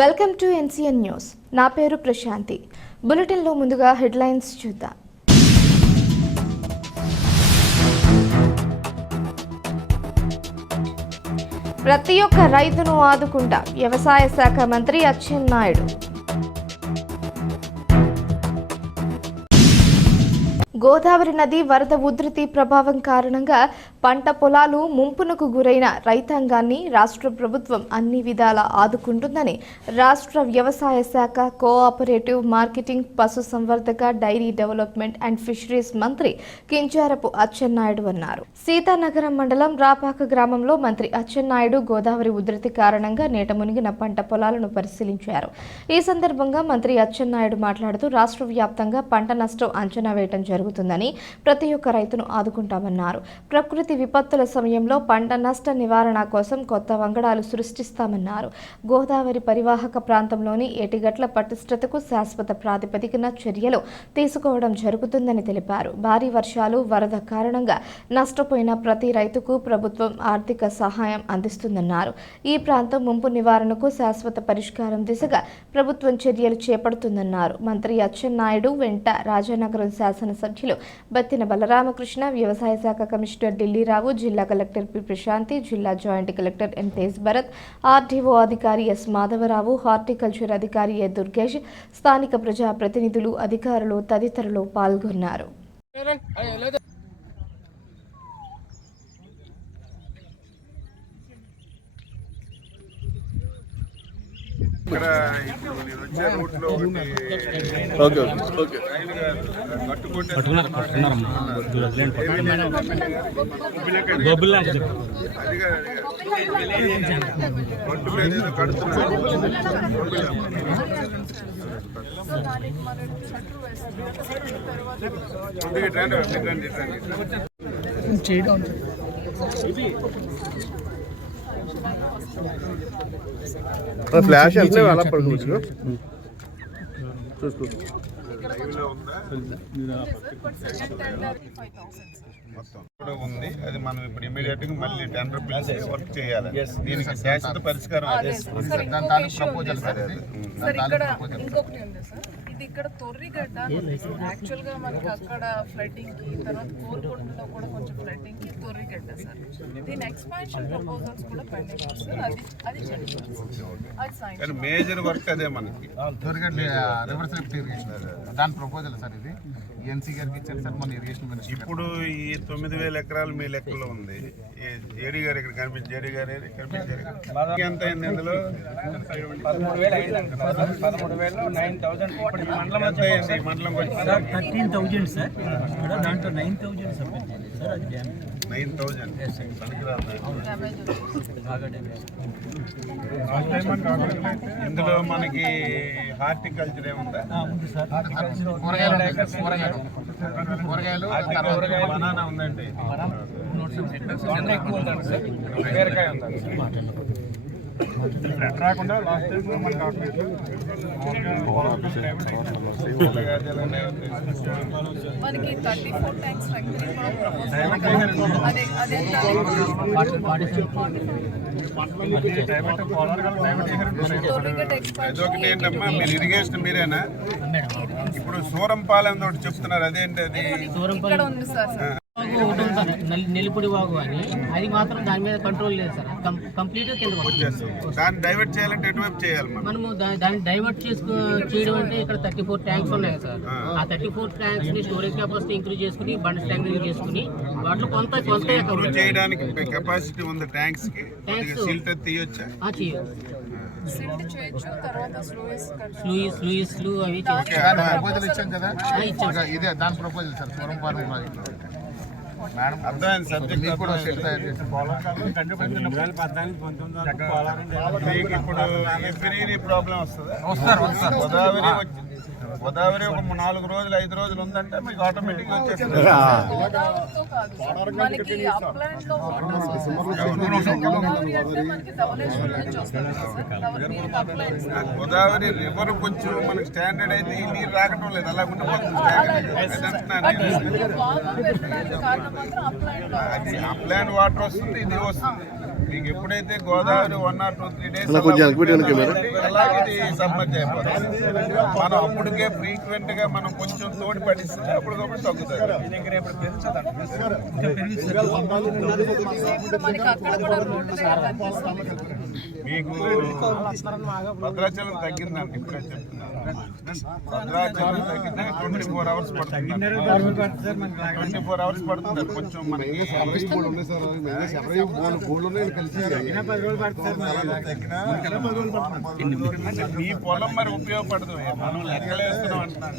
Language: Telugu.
Welcome to NCN news. నా పేరు ప్రశాంతి. బులెటిన్లో ముందుగా హెడ్లైన్స్ చూద్దాం. ప్రతి ఒక్క రైతును ఆదుకుంటా వ్యవసాయ శాఖ మంత్రి అచ్చెన్నాయుడు. గోదావరి నది వరద ఉధృతి ప్రభావం కారణంగా పంట పొలాలు ముంపునకు గురైన రైతాంగాన్ని రాష్ట్ర ప్రభుత్వం అన్ని విధాలా ఆదుకుంటుందని రాష్ట్ర వ్యవసాయ శాఖ కోఆపరేటివ్ మార్కెటింగ్ పశుసంవర్ధక డైరీ డెవలప్మెంట్ అండ్ ఫిషరీస్ మంత్రి కింజారపు అచ్చెన్నాయుడు అన్నారు. సీతానగరం మండలం రాపాక గ్రామంలో మంత్రి అచ్చెన్నాయుడు గోదావరి ఉధృతి కారణంగా నీట మునిగిన పంట పొలాలను పరిశీలించారు. ఈ సందర్భంగా మంత్రి అచ్చెన్నాయుడు మాట్లాడుతూ రాష్ట్ర వ్యాప్తంగా పంట నష్టం అంచనా వేయడం జరుగుతుందని, ప్రతి ఒక్క రైతును ఆదుకుంటామన్నారు. ప్రకృతి విపత్తుల సమయంలో పంట నష్ట నివారణ కోసం కొత్త వంగడాలు సృష్టిస్తామన్నారు. గోదావరి పరివాహక ప్రాంతంలోని ఏటిగట్ల పటిష్టతకు శాశ్వత ప్రాతిపదికన చర్యలు తీసుకోవడం జరుగుతుందని తెలిపారు. భారీ వర్షాలు, వరద కారణంగా నష్టపోయిన ప్రతి రైతుకు ప్రభుత్వం ఆర్థిక సహాయం అందిస్తుందన్నారు. ఈ ప్రాంతం ముంపు నివారణకు శాశ్వత పరిష్కారం దిశగా ప్రభుత్వం చర్యలు చేపడుతుందన్నారు. మంత్రి అచ్చెన్నాయుడు వెంట రాజానగరం శాసనసభ్యులు బత్తిన బలరామకృష్ణ, వ్యవసాయ శాఖ కమిషనర్ ఢిల్లీరావు, జిల్లా కలెక్టర్ పి ప్రశాంతి, జిల్లా joint collector N Tej Bharat, RDO అధికారి ఎస్ మాధవరావు, హార్టికల్చర్ అధికారి ఏ దుర్గేష్, స్థానిక ప్రజా ప్రతినిధులు, అధికారులు తదితరులు పాల్గొన్నారు. ఇక్కడ ఇప్పుడు నేను వచ్చే రూట్లో ఫ్లాష్ అంటే అలా పడుకోవచ్చు. చూసుకో మొత్తం ఉంది. అది మనం ఇప్పుడు ఇమీడియట్ గా మళ్ళీ టెండర్ పిలిచి వర్క్ చేయాలి. దీనికి శాశ్వత పరిష్కారం ఇది ఇక్కడ తొర్రిగడ్డ యాక్చువల్ గా మనకి అక్కడ ఫ్లడ్డింగ్ కి, తర్వాత కోరుకొండలో కూడా కొంచెం ఫ్లడ్డింగ్ కి తొర్రిగడ్డ సార్. దీని ఎక్స్పాన్షన్ ప్రపోజల్స్ కూడా పెండింగ్ సార్. అది కానీ మేజర్ వర్క్ అదే మనకి తొర్రిగడ్డ రివర్స్ లిఫ్ట్ ఇరిగేషన్ దాని ప్రపోజల్ సార్. ఇది ఎన్సీ గారికి ఇచ్చారు సార్ మన ఇరిగేషన్ మినిస్టర్. ఇప్పుడు ఈ 9,000 ఎకరాలు మీ లెక్కలో ఉంది. జేడీ గారు ఇక్కడ కనిపించారు. జేడీ గారు కనిపించారు. ఎంత అయింది అందులో? 13,000 ఎంత అయింది ఈ మండలం? 13,000 సార్. దాంట్లో 9,000 సబ్మిట్ సార్. అది 9,000 ఇందులో మనకి హార్టికల్చర్ ఏముందా? బనానా ఉందండి. బీరకాయ ఉందండి. రాకుండా లాస్ట్ టైం మనకి 34 ట్యాంక్స్ అదొకటి ఏంటమ్మా, మీరు ఇరిగేషన్ మీరేనా? ఇప్పుడు సూరంపాలెం తోటి చెప్తున్నారు, అదేంటి? అది నెల్లిపూడి వాగు అని, అది మాత్రం దాని మీద కంట్రోల్ లేదు సార్. కంప్లీట్ గా కింద దాన్ని డైవర్ట్ చేయాలంటే ఎటువైపు చేయాలి? మనము దాన్ని డైవర్ట్ చేయడం అంటే ఇక్కడ 34 ట్యాంక్స్ ఉన్నాయి సార్. ఆ 34 ట్యాంక్స్ ని స్టోరేజ్ కెపాసిటీ ఇంక్రీజ్ చేసుకుని, బండ్ ట్యాంక్ చేసుకుని వాటిలో కొంత చేయడానికి కెపాసిటీ ఉంది. ట్యాంక్స్ కి సిల్ట్ తీయొచ్చా? చేయొచ్చు. ప్రపోజల్ ఇచ్చాం కదా, ఇదే దాని proposal sir. Surampalem project madam అర్థమైంది. సబ్జెక్ట్ కూడా మీకు ఇప్పుడు ఎవ్రీ ప్రాబ్లం వస్తుందా? గోదావరి ఒక 4 రోజులు 5 రోజులు ఉందంటే మీకు ఆటోమేటిక్ వచ్చేస్తుంది. గోదావరి రివర్ కొంచెం మనకి స్టాండర్డ్ అయితే ఈ నీరు రాకటం లేదు, అలా ఉండిపోతుంది. అది అప్లైన్ వాటర్ వస్తుంది, ఇది వస్తుంది. మీకు ఎప్పుడైతే గోదావరి 1 or 2, 3 days అలా కొంచెం వెనక్కి పెట్టండి కెమెరా. అలాగే ఇది సబ్మర్జ్ అయిపోతుంది. మనం అప్పటికే ఫ్రీక్వెంట్ గా మనం కొంచెం తోడి పడిస్తే అప్పటికప్పుడు తగ్గుతుంది. ఇప్పుడు మనకి అక్కడ కూడా రోడ్డు దగ్గర కనిపిస్తుంది. మీకు భద్రాచలం తగ్గిందండి, ఇప్పుడే చెప్తున్నాను. భద్రాచలం తగ్గితే 24 hours పడుతుంది. 24 hours పడుతుంది. కొంచెం మనకి మీ పొలం మరి ఉపయోగపడదు, మనం లెక్కలేస్తున్నాం అంటున్నాను.